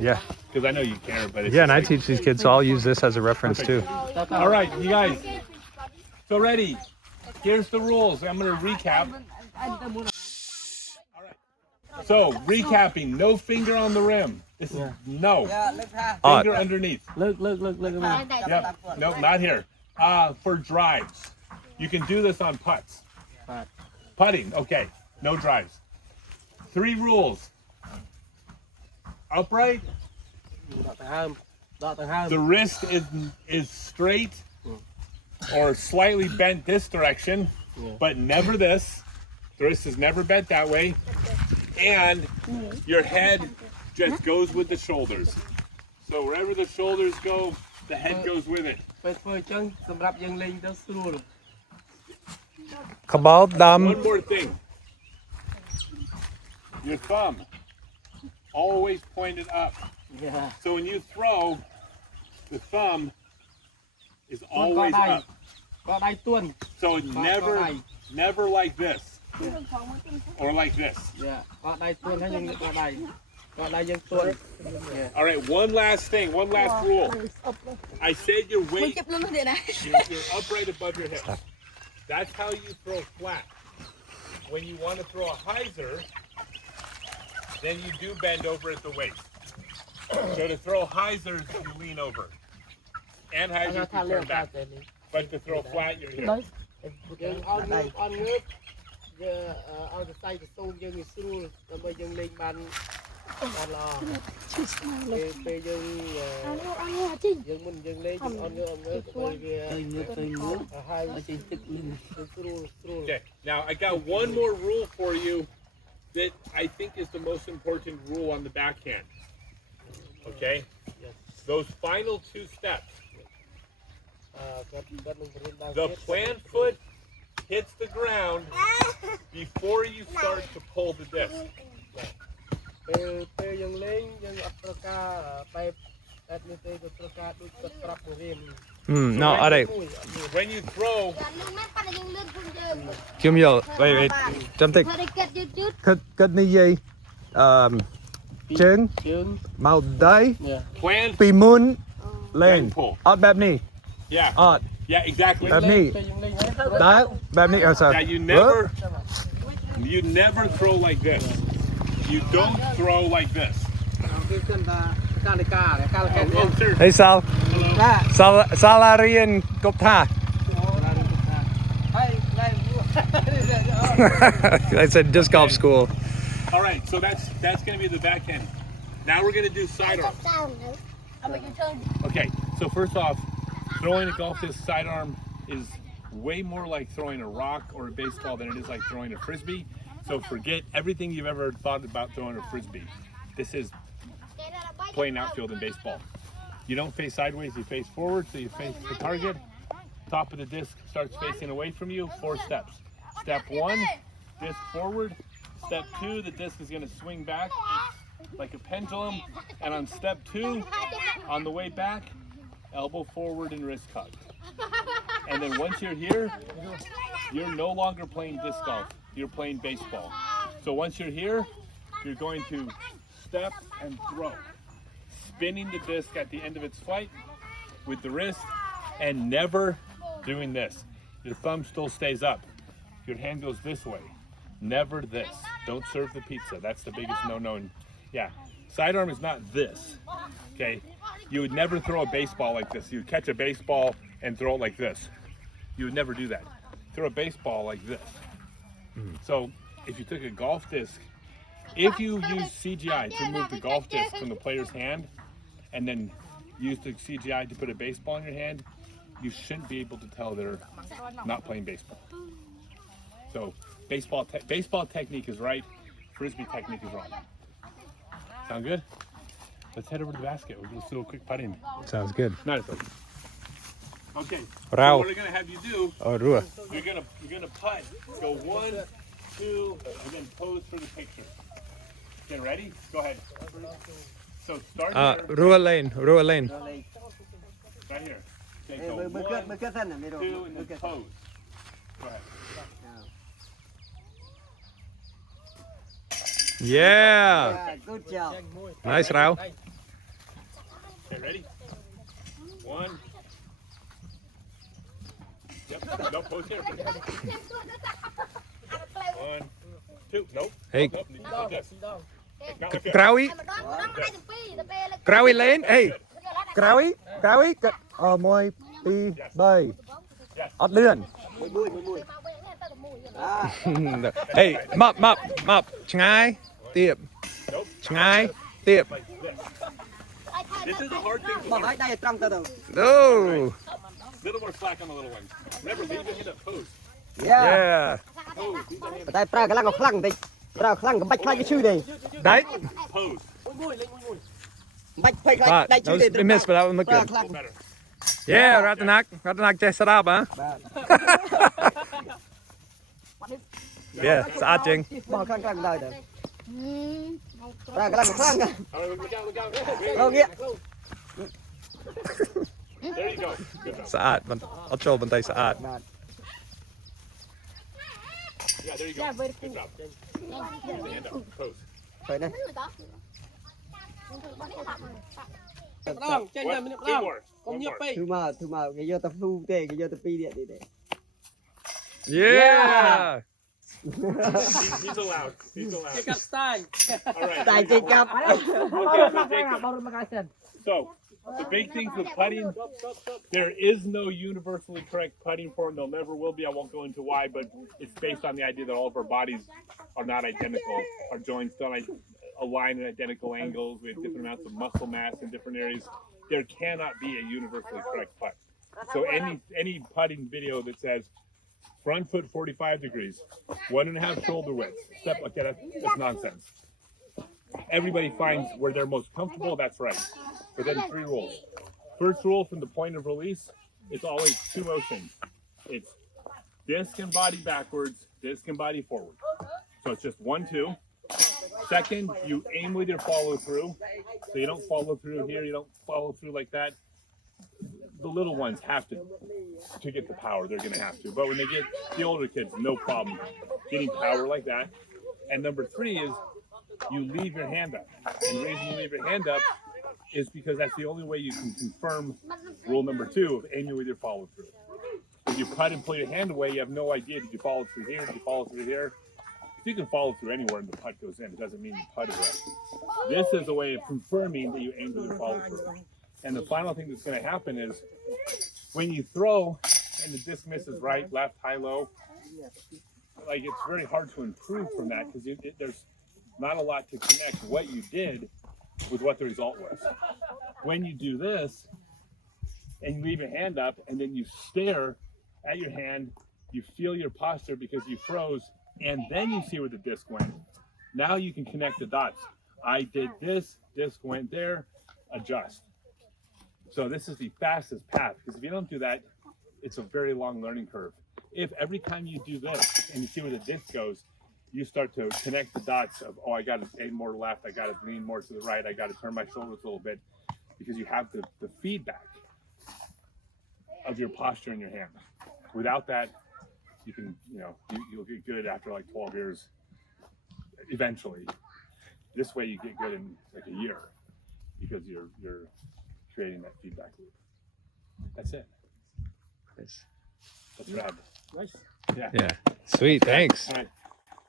Yeah. Because I know you care, but it's Yeah, and I like, teach these kids, so I'll use this as a reference too. all right, you guys. So ready? Here's the rules. I'm going to recap. All right. So recapping, no finger on the rim. This is no finger underneath. Look. Yep. Nope, not here. For drives, you can do this on putts. Putting, okay. No drives. 3 rules. Upright. The wrist is straight or slightly bent this direction, but never this. The wrist is never bent that way. And your head just goes with the shoulders. So wherever the shoulders go, the head goes with it. One more thing. Your thumb always pointed up. So when you throw, the thumb is always up. So never like this. Or like this. All right, one last thing, one last rule. I said your weight, you're upright above your hips. That's how you throw flat. When you want to throw a hyzer, then you do bend over at the waist. So to throw hyzers, you lean over. And hyzers, you turn back. But to throw flat, you're here. Okay, now I got one more rule for you that I think is the most important rule on the backhand. Okay? Those final 2 steps. The plant foot hits the ground before you start to pull the disc. No, ở đây. When you throw, Kim Yo, wait. Trầm tịch. Cất ni gì? Chân. Màu đáy. plant, Pì mun. Lên. and pull. Ọt bẹp ni. Yeah. Ọt. Yeah, exactly. Bẹp ni. Đá. Bẹp ni. Sorry. Yeah, you never throw like this. You don't throw like this. Oh, sir. Hey Sal. Salarian cốc tha. I said disc golf school. All right, so that's going to be the backhand. Now we're going to do sidearm. Okay, so first off, throwing a golf disc sidearm is way more like throwing a rock or a baseball than it is like throwing a frisbee. So forget everything you've ever thought about throwing a frisbee. This is playing outfield in baseball. You don't face sideways, you face forward, so you face the target. Top of the disc starts facing away from you, 4 steps. Step 1, disc forward. Step 2, the disc is going to swing back like a pendulum. And on step 2, on the way back, elbow forward and wrist cocked. And then once you're here, you're no longer playing disc golf. You're playing baseball. So once you're here, you're going to step and throw, spinning the disc at the end of its flight with the wrist, and never doing this. Your thumb still stays up. Your hand goes this way. Never this. Don't serve the pizza. That's the biggest no-no. Yeah, sidearm is not this. Okay, you would never throw a baseball like this. You would catch a baseball and throw it like this. You would never do that. Throw a baseball like this. So if you took a golf disc, if you use CGI to move the golf disc from the player's hand and then use the CGI to put a baseball in your hand, you shouldn't be able to tell they're not playing baseball. So baseball technique is right, frisbee technique is wrong. Sound good? Let's head over to the basket. We'll just do a quick putting. Sounds good. Not at all. Okay. Rau. So what we're gonna have you do? Oh, rua. You're gonna putt. Go 1, 2, and then pose for the picture. Okay, ready? Go ahead. So start here. Rua lane. Right here. Okay, go 1, 2, and then pose. Go ahead. Yeah. Good job. Nice, Rao. Okay, ready? 1. Yep. No, pose here. 1, 2. Nope. Hey. Nope. Like this. Not like this. Krawi. Krawi lên. Hey. Krawi. Krawi. Môi. Pi. Bơi. Ọt lươn. Hey. Mập. Ngay. Tiệm. Ngay. Tiệm. Like this. This is a hard thing to Bỏ learn. cái đây trong từ từ. No. Little more slack on the little ones. Remember, leave the hand up pose. Yeah. Yeah. Pose. Leave the hand up Tại pra cái lăng có khăng thì pra khăng có bách khai cái chữ này. Đấy. pose. Bách khai But đây that chữ was này. a miss, but that one looked good. Feel better. Yeah, Ratanak check it up, huh? Yeah, saat ching. Bỏ khăng khăng đời rồi. Pra cái lăng có khăng. All right, look out, look out. Đâu kia. There you go. Good job. Saat. I'll show bantay saat. Yeah, there you go. Good job. Leave the hand up. Pose. Phải đây. What? Two more. One more. Thứ mà cái giờ tập phu tê cái giờ tập pi điện đi để. Yeah. He's allowed. He's allowed. All right. Tài chơi cặp. So, the big things with putting, there is no universally correct putting form. There never will be. I won't go into why, but it's based on the idea that all of our bodies are not identical. Our joints don't align at identical angles. We have different amounts of muscle mass in different areas. There cannot be a universally correct putt. So any putting video that says front foot 45 degrees, 1.5 shoulder width, step like that, that's nonsense. Everybody finds where they're most comfortable, that's right. But then 3 rules. First rule from the point of release, it's always 2 motions. It's disc and body backwards, disc and body forward. So it's just 1, 2. Second, you aim with your follow through. So you don't follow through here, you don't follow through like that. The little ones have to get the power, they're gonna have to. But when they get the older kids, no problem getting power like that. And number 3 is you leave your hand up. And the reason you leave your hand up is because that's the only way you can confirm rule number 2 of aiming with your follow through. If you putt and pull your hand away, you have no idea, did you follow through here, did you follow through here? If you can follow through anywhere and the putt goes in, it doesn't mean you putted right. This is a way of confirming that you aimed with your follow through. And the final thing that's going to happen is when you throw and the disc misses right, left, high, low, like it's very hard to improve from that because there's not a lot to connect what you did with what the result was. When you do this and you leave your hand up and then you stare at your hand, you feel your posture because you froze, and then you see where the disc went. Now you can connect the dots. I did this, disc went there, adjust. So this is the fastest path, because if you don't do that, it's a very long learning curve. If every time you do this and you see where the disc goes, you start to connect the dots of, oh, I got to aim more left, I got to lean more to the right, I got to turn my shoulders a little bit, because you have the feedback of your posture in your hand. Without that, you can, you'll get good after like 12 years, eventually. This way you get good in like a year, because you're creating that feedback loop. That's it. That's rad. Nice. Yeah. Yeah. Sweet. Thanks. All right.